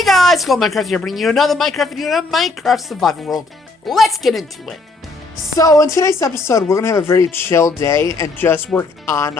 Hey guys, Gold Minecraft here, bringing you another Minecraft video in a Minecraft survival world. Let's get into it. So in today's episode, we're gonna have a very chill day and just work on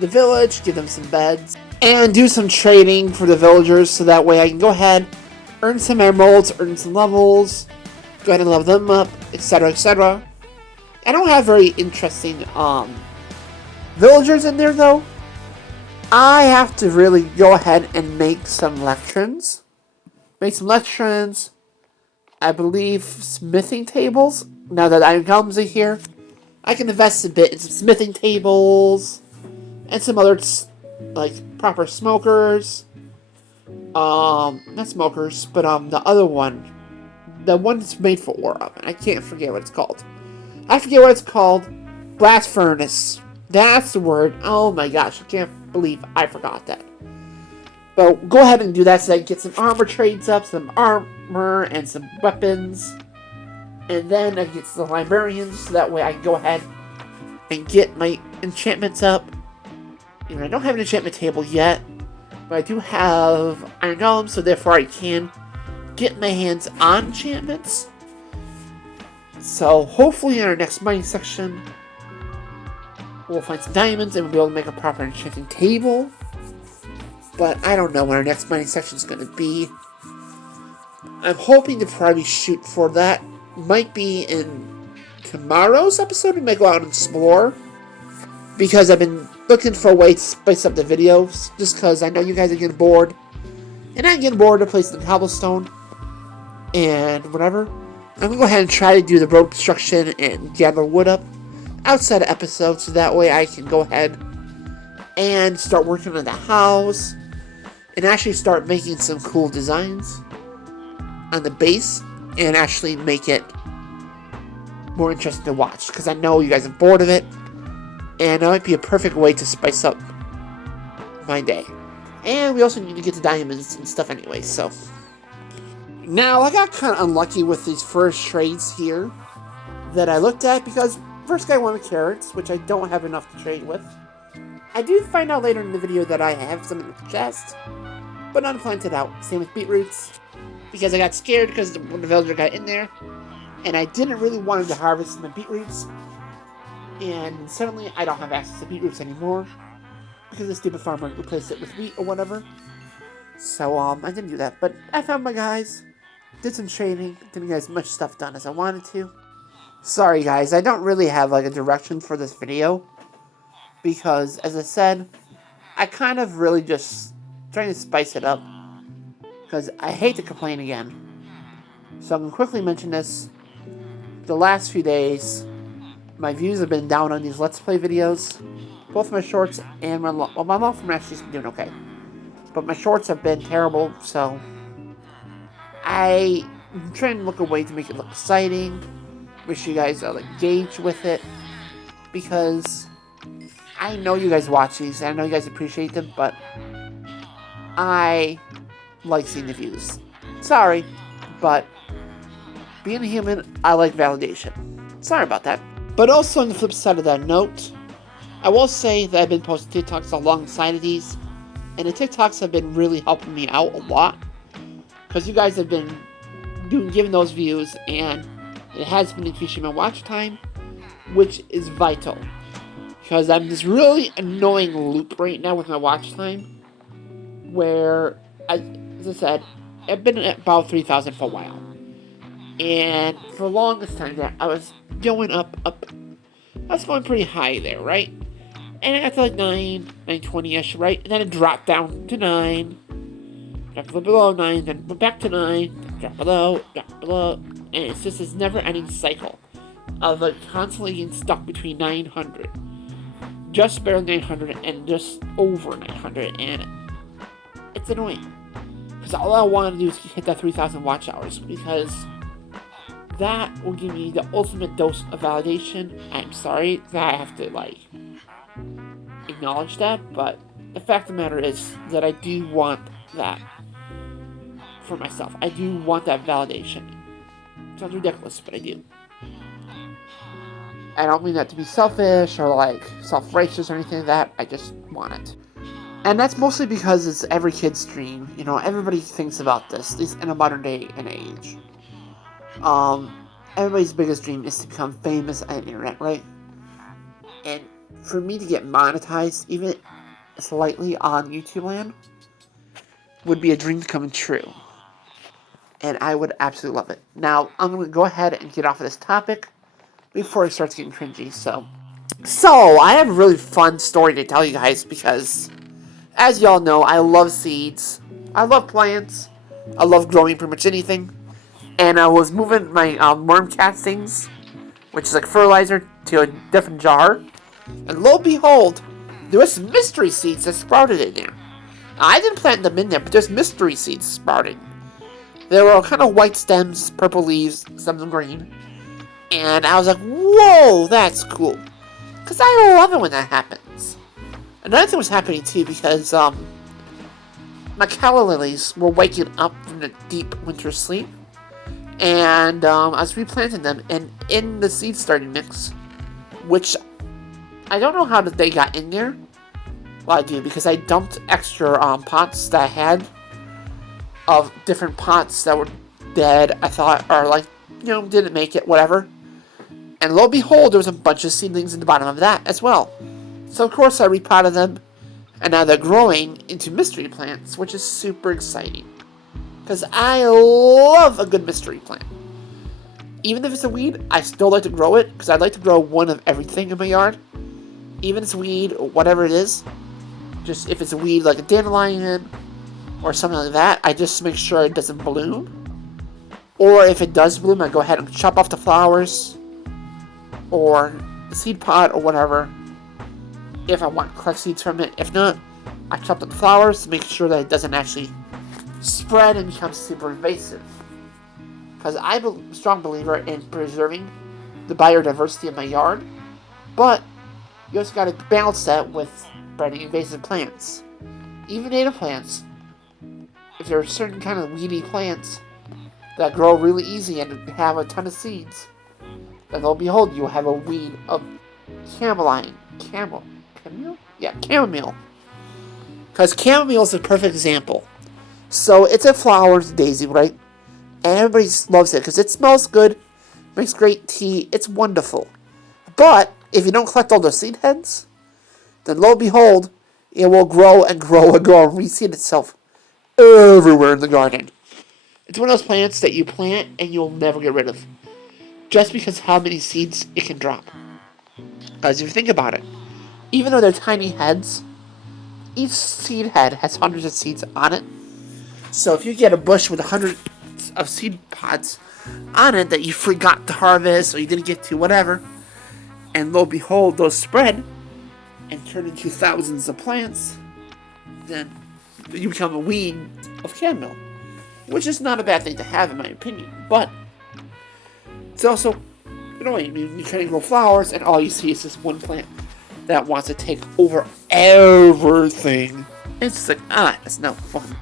the village, give them some beds, and do some trading for the villagers, so that way I can go ahead, earn some emeralds, earn some levels, go ahead and level them up, etc., etc. I don't have very interesting villagers in there though. I have to really go ahead and make some lectrons. I believe smithing tables. Now that iron golems are here, I can invest a bit in some smithing tables and some other like proper smokers. Not smokers, but the other one, the one that's made for ore oven. I can't forget what it's called. Blast furnace. That's the word. Oh my gosh, I can't believe I forgot that. But go ahead and do that so I can get some armor trades up, some armor and some weapons. And then I can get some librarians, so that way I can go ahead and get my enchantments up. And I don't have an enchantment table yet, but I do have iron golems, so therefore I can get my hands on enchantments. So hopefully in our next mining section, we'll find some diamonds and we'll be able to make a proper enchanting table. But I don't know when our next mining section is going to be. I'm hoping to probably shoot for that. Might be in tomorrow's episode. We might go out and explore. Because I've been looking for a way to spice up the videos. Just because I know you guys are getting bored. And I'm getting bored of placing cobblestone. And whatever. I'm going to go ahead and try to do the road construction and gather wood up outside of episodes. So that way I can go ahead and start working on the house. And actually start making some cool designs on the base. And actually make it more interesting to watch. Because I know you guys are bored of it. And it might be a perfect way to spice up my day. And we also need to get the diamonds and stuff anyway. So now I got kind of unlucky with these first trades here that I looked at. Because first guy wanted carrots, which I don't have enough to trade with. I do find out later in the video that I have some in the chest, but not planted out. Same with beetroots, because I got scared because the villager got in there, and I didn't really want to harvest my beetroots, and suddenly I don't have access to beetroots anymore, because the stupid farmer replaced it with wheat or whatever. So I didn't do that, but I found my guys, did some trading, didn't get as much stuff done as I wanted to. Sorry guys, I don't really have like a direction for this video. Because, as I said, I kind of really just trying to spice it up. Because I hate to complain again. So I'm going to quickly mention this. The last few days, my views have been down on these Let's Play videos. Both my shorts and my long... Well, my long form actually has been doing okay. But my shorts have been terrible, so... I'm trying to look a way to make it look exciting. Wish you guys are engaged with it. Because... I know you guys watch these, and I know you guys appreciate them, but I like seeing the views. Sorry, but being a human, I like validation. Sorry about that. But also on the flip side of that note, I will say that I've been posting TikToks alongside of these, and the TikToks have been really helping me out a lot, because you guys have been giving those views, and it has been increasing my watch time, which is vital. Because I'm this really annoying loop right now with my watch time. Where, as I said, I've been at about 3,000 for a while. And for the longest time there, I was going up. I was going pretty high there, right? And I got to like 920-ish, right? And then it dropped down to 9. Dropped a little below 9, then went back to 9. Dropped below. And it's just this never-ending cycle of like constantly getting stuck between 900. Just barely 900 and just over 900, and it's annoying. Because all I want to do is hit that 3,000 watch hours, because that will give me the ultimate dose of validation. I'm sorry that I have to, acknowledge that, but the fact of the matter is that I do want that for myself. I do want that validation. Sounds ridiculous, but I do. I don't mean that to be selfish or self-righteous or anything like that. I just want it. And that's mostly because it's every kid's dream. You know, everybody thinks about this, at least in a modern day and age. Everybody's biggest dream is to become famous on the internet, right? And for me to get monetized, even slightly on YouTube land, would be a dream coming true. And I would absolutely love it. Now, I'm going to go ahead and get off of this topic before it starts getting cringy. So I have a really fun story to tell you guys because, as y'all know, I love seeds. I love plants. I love growing pretty much anything. And I was moving my worm castings, which is like fertilizer, to a different jar. And lo and behold, there was some mystery seeds that sprouted in there. I didn't plant them in there, but there's mystery seeds sprouting. There were kind of white stems, purple leaves, some of them green. And I was like, whoa, that's cool. Because I love it when that happens. Another thing was happening too, because my calla lilies were waking up from the deep winter sleep. And I was replanting them, and in the seed starting mix, which I don't know how they got in there. Well, I do, because I dumped extra pots that I had of different pots that were dead, I thought, or like, you know, didn't make it, whatever. And lo and behold, there was a bunch of seedlings in the bottom of that as well. So of course I repotted them, and now they're growing into mystery plants, which is super exciting. Because I love a good mystery plant. Even if it's a weed, I still like to grow it, because I'd like to grow one of everything in my yard. Even if it's a weed, or whatever it is. Just if it's a weed like a dandelion, or something like that, I just make sure it doesn't bloom. Or if it does bloom, I go ahead and chop off the flowers, or the seed pod, or whatever, if I want to collect seeds from it. If not, I chop up the flowers to make sure that it doesn't actually spread and become super invasive. Because I'm a strong believer in preserving the biodiversity of my yard, but you also got to balance that with spreading invasive plants. Even native plants, if there are certain kind of weedy plants that grow really easy and have a ton of seeds, then lo and behold, you have a weed of chamomile. Chamomile. Because chamomile is a perfect example. So it's a flower, it's a daisy, right? And everybody loves it because it smells good, makes great tea, it's wonderful. But if you don't collect all the seed heads, then lo and behold, it will grow and grow and grow and reseed itself everywhere in the garden. It's one of those plants that you plant and you'll never get rid of. Just because how many seeds it can drop. Because if you think about it, even though they're tiny heads, each seed head has hundreds of seeds on it. So if you get a bush with hundreds of seed pods on it that you forgot to harvest or you didn't get to, whatever, and lo and behold, those spread and turn into thousands of plants, then you become a weed of chamomile. Which is not a bad thing to have, in my opinion. But it's also, you know, you kind of grow flowers, and all you see is this one plant that wants to take over everything. It's just like, it's no fun.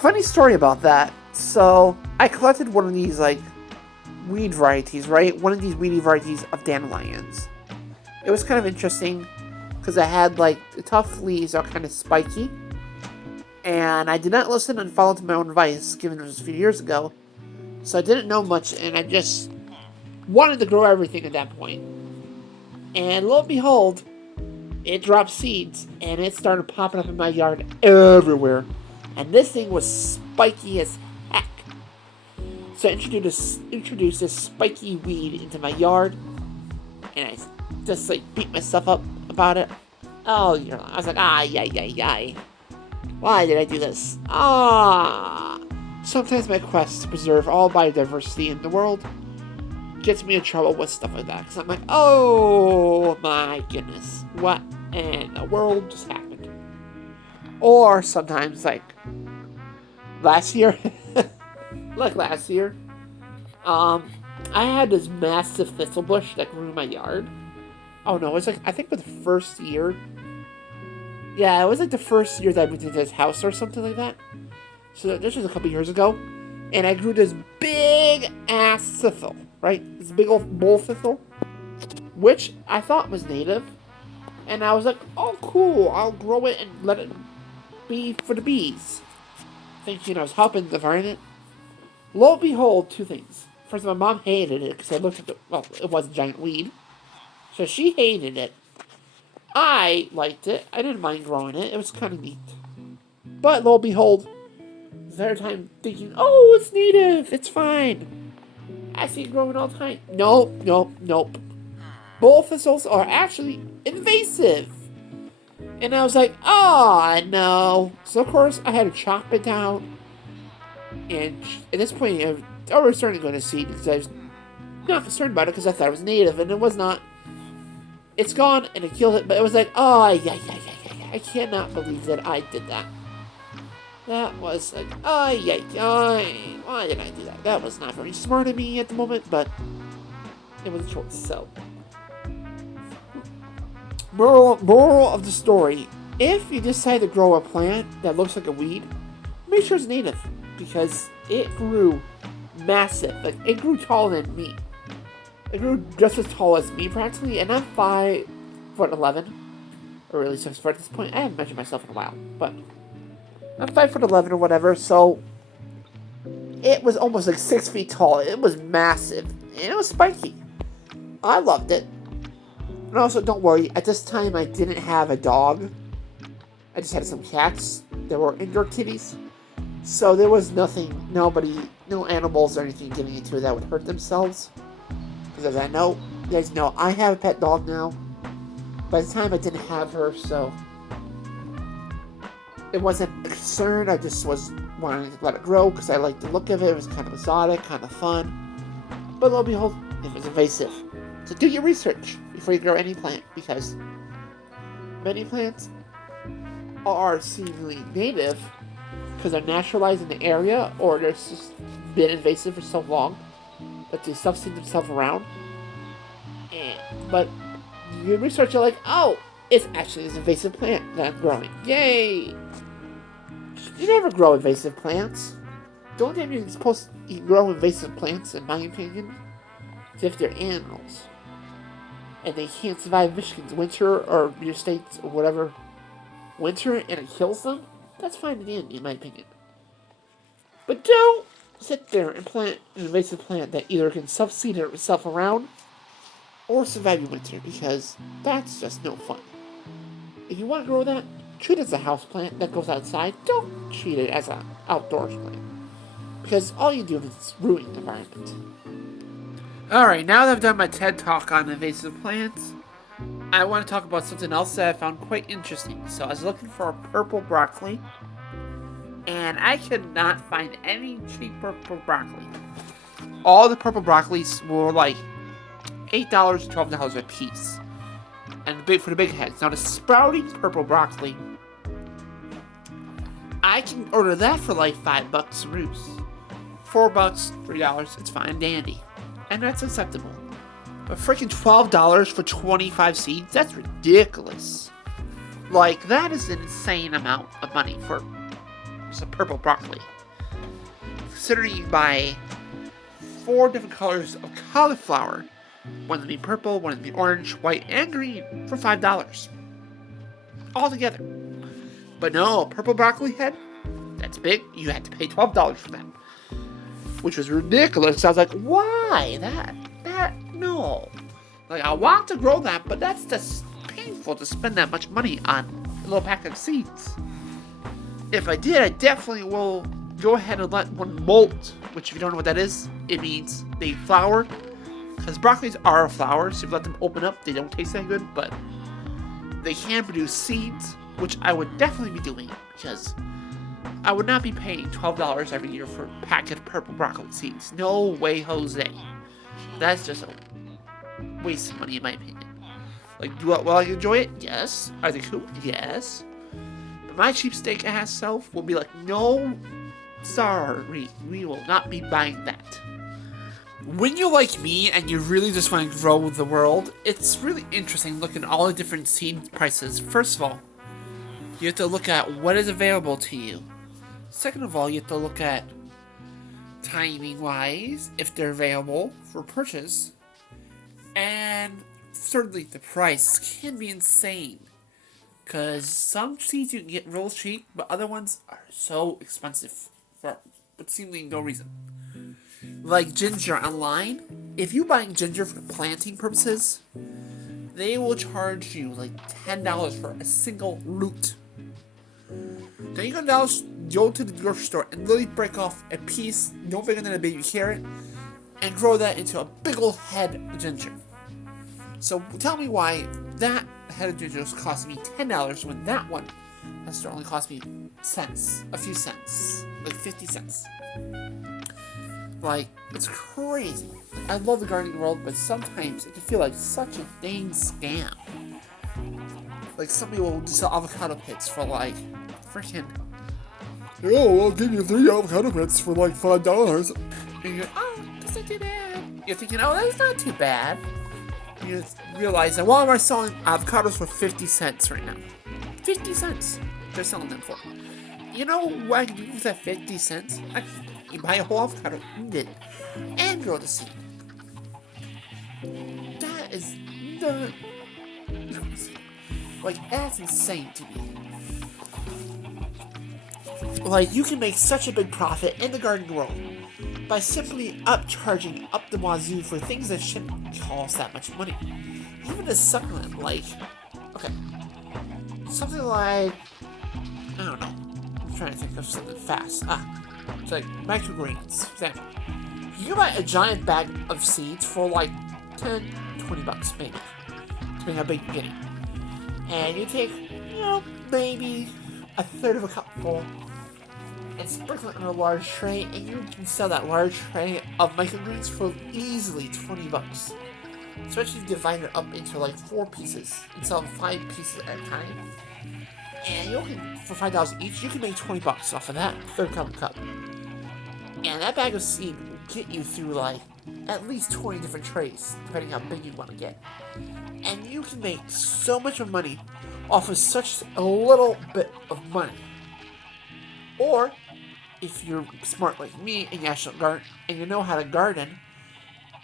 Funny story about that. So, I collected one of these, like, weed varieties, right? One of these weedy varieties of dandelions. It was kind of interesting, because I had, like, the tough leaves are kind of spiky. And I did not listen and follow to my own advice, given it was a few years ago. So I didn't know much, and I just wanted to grow everything at that point. And lo and behold, it dropped seeds, and it started popping up in my yard everywhere. And this thing was spiky as heck. So I introduced this spiky weed into my yard, and I just like beat myself up about it. Oh, I was like, yay. Why did I do this? Sometimes my quest to preserve all biodiversity in the world gets me in trouble with stuff like that. Because I'm like, oh my goodness, what in the world just happened? Or sometimes, like, last year, I had this massive thistle bush that grew in my yard. Oh no, it was like, I think for the first year. Yeah, it was like the first year that I moved into this house or something like that. So this was a couple years ago. And I grew this big ass thistle, right? This big old bull thistle. Which I thought was native. And I was like, oh cool, I'll grow it and let it bee for the bees, thinking I was helping the environment. Lo and behold, two things. First, my mom hated it because I looked at the, well, it was a giant weed. So she hated it. I liked it. I didn't mind growing it. It was kind of neat. But lo and behold, the entire time thinking, oh, it's native. It's fine. I see it growing all the time. Nope, nope, nope. Both of those are actually invasive. And I was like, oh, no. So, of course, I had to chop it down. And at this point, I was already starting to go to seed because I was not concerned about it because I thought it was native, and it was not. It's gone, and it killed it, but it was like, oh, yeah. I cannot believe that I did that. That was like, oh, why did I do that? That was not very smart of me at the moment, but it was a choice, so. Moral of the story, if you decide to grow a plant that looks like a weed, make sure it's native, because it grew massive. Like, it grew taller than me. It grew just as tall as me, practically, and I'm 5'11", or really 6 foot at this point. I haven't measured myself in a while, but I'm 5'11" or whatever, so it was almost like 6 feet tall. It was massive, and it was spiky. I loved it. And also, don't worry, at this time I didn't have a dog. I just had some cats. They were indoor kitties. So there was no animals or anything getting into it that would hurt themselves. Because as I know, you guys know, I have a pet dog now. By the time I didn't have her, so it wasn't a concern. I just was wanting to let it grow because I liked the look of it. It was kind of exotic, kind of fun. But lo and behold, it was invasive. So do your research before you grow any plant, because many plants are seemingly native because they're naturalized in the area, or they're just been invasive for so long that they substitute themselves around. But you research, you're like, oh, it's actually this invasive plant that I'm growing. Yay! You never grow invasive plants. The only time you're supposed to grow invasive plants, in my opinion, is if they're animals. And they can't survive Michigan's winter, or your state's, or whatever, winter, and it kills them. That's fine at the end, in my opinion. But don't sit there and plant an invasive plant that either can subseed itself around or survive your winter, because that's just no fun. If you want to grow that, treat it as a house plant that goes outside. Don't treat it as an outdoors plant, because all you do is ruin the environment. Alright, now that I've done my TED Talk on invasive plants, I want to talk about something else that I found quite interesting. So I was looking for a purple broccoli, and I could not find any cheap purple broccoli. All the purple broccolis were like $8, $12 a piece. And for the big heads. Now the sprouting purple broccoli, I can order that for like $5 Roos. $4, $3, it's fine, dandy. And that's acceptable. But freaking $12 for 25 seeds? That's ridiculous. Like, that is an insane amount of money for some purple broccoli. Considering you buy 4 different colors of cauliflower. One to be purple, one to be orange, white, and green for $5. All together. But no, purple broccoli head, that's big. You had to pay $12 for that. Which was ridiculous. I was like, why? No. Like, I want to grow that, but that's just painful to spend that much money on a little pack of seeds. If I did, I definitely will go ahead and let one molt, which if you don't know what that is, it means they flower. Because broccolis are a flower, so if you let them open up, they don't taste that good, but they can produce seeds, which I would definitely be doing, because I would not be paying $12 every year for a packet of purple broccoli seeds. No way, Jose. That's just a waste of money, in my opinion. Like, will I enjoy it? Yes. Are they cool? Yes. But my cheapsteak ass self will be like, no, sorry, we will not be buying that. When you're like me and you really just want to grow the world, it's really interesting looking at all the different seed prices. First of all, you have to look at what is available to you. Second of all, you have to look at timing-wise, if they're available for purchase. And thirdly, the price can be insane. Because some seeds you can get real cheap, but other ones are so expensive for seemingly no reason. Like ginger online, if you buy ginger for planting purposes, they will charge you like $10 for a single root. Then you go to the grocery store and literally break off a piece no bigger than a baby carrot and grow that into a big old head of ginger. So tell me why that head of ginger is costing me $10 when that one has to only cost me cents, a few cents, like 50 cents. Like, it's crazy. I love the gardening world, but sometimes it can feel like such a dang scam. Like, some people will just sell avocado pits for like freaking, oh, I'll give you 3 avocado pits for like $5. And you go, oh, that's not too bad. You're thinking, oh, that's not too bad. You just realize that Walmart's selling avocados for 50 cents right now. 50 cents they're selling them for. You know what I can do with that 50 cents? I can buy a whole avocado, eat it, and grow the seed. That is not crazy. Like, that's insane to me. Like, you can make such a big profit in the gardening world by simply upcharging up the wazoo for things that shouldn't cost that much money. Even a succulent, like, okay, something like, I don't know, I'm trying to think of something fast. It's like microgreens, for example. You can buy a giant bag of seeds for like $10, $20 maybe, depending how big you're getting. And you take, maybe a third of a cup full and sprinkle it in a large tray, and you can sell that large tray of microgreens for easily $20. Especially if you divide it up into like 4 pieces and sell 5 pieces at a time. And you can, for $5 each, you can make $20 off of that third cup. And that bag of seed will get you through like at least 20 different trays, depending how big you want to get. And you can make so much money off of such a little bit of money. Or, if you're smart like me and you actually garden and you know how to garden,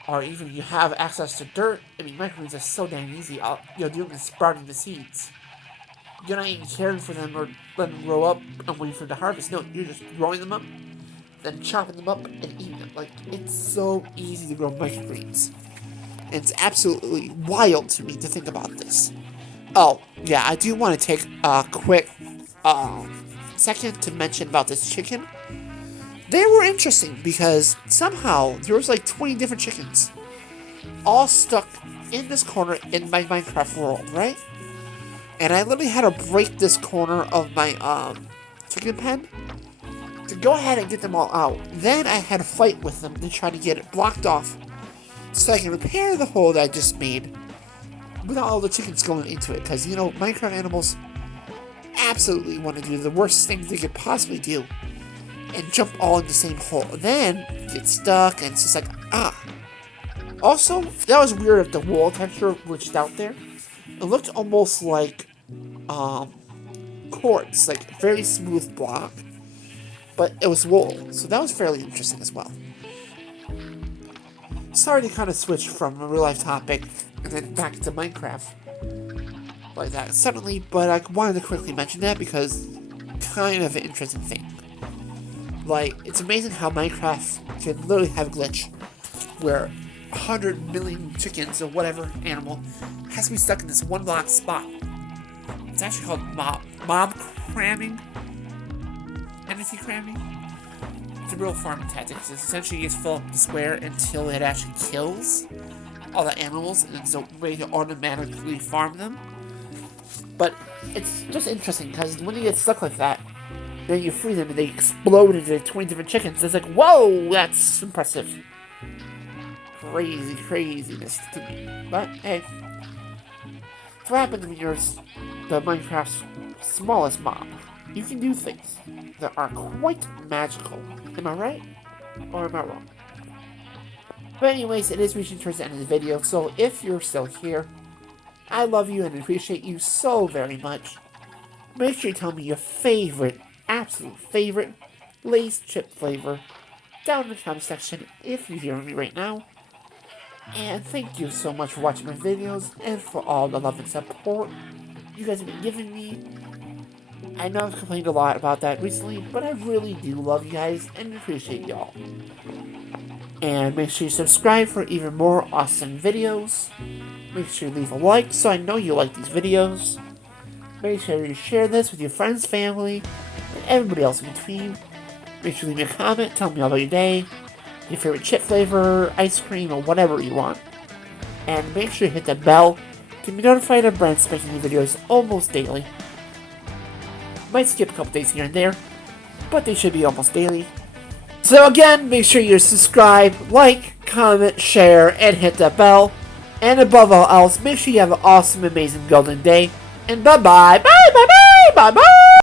or even you have access to dirt, microgreens are so dang easy. You're doing is sprouting the seeds. You're not even caring for them or letting them grow up and waiting for them to harvest. No, you're just growing them up, then chopping them up and eating them. Like, it's so easy to grow microgreens. And it's absolutely wild to me to think about this. Oh, yeah, I do want to take a quick second to mention about this chicken. They were interesting because somehow there was like 20 different chickens all stuck in this corner in my Minecraft world, right? And I literally had to break this corner of my chicken pen to go ahead and get them all out. Then I had to fight with them to try to get it blocked off so I can repair the hole that I just made without all the chickens going into it. Because, Minecraft animals absolutely want to do the worst things they could possibly do and jump all in the same hole. Then get stuck and it's just like, Also, that was weird if the wall texture which is out there. It looked almost like quartz, like very smooth block, but it was wool, so that was fairly interesting as well. Sorry to kind of switch from a real life topic and then back to Minecraft like that suddenly, but I wanted to quickly mention that because kind of an interesting thing. Like, it's amazing how Minecraft can literally have a glitch where 100 million chickens or whatever animal has to be stuck in this one block spot. It's actually called mob cramming. Entity cramming. It's a real farming tactic. It's essentially you just fill up the square until it actually kills all the animals, and it's a way to automatically farm them. But it's just interesting because when you get stuck like that, then you free them and they explode into 20 different chickens. It's like, whoa, that's impressive. Craziness to me. But hey, it's what happens when you're the Minecraft's smallest mob. You can do things that are quite magical. Am I right? Or am I wrong? But anyways, it is reaching towards the end of the video, so if you're still here, I love you and appreciate you so very much. Make sure you tell me your favorite, absolute favorite, Lay's chip flavor down in the comment section if you're hearing me right now. And thank you so much for watching my videos and for all the love and support. you guys have been giving me. I know I've complained a lot about that recently, but I really do love you guys and appreciate y'all. And make sure you subscribe for even more awesome videos. Make sure you leave a like so I know you like these videos. Make sure you share this with your friends, family, and everybody else in between. Make sure you leave me a comment, tell me all about your day, your favorite chip flavor, ice cream, or whatever you want. And make sure you hit the bell to be notified of Brent's making new videos almost daily. Might skip a couple days here and there, but they should be almost daily. So again, make sure you subscribe, like, comment, share, and hit that bell. And above all else, make sure you have an awesome, amazing golden day. And bye-bye. Bye-bye-bye. Bye-bye.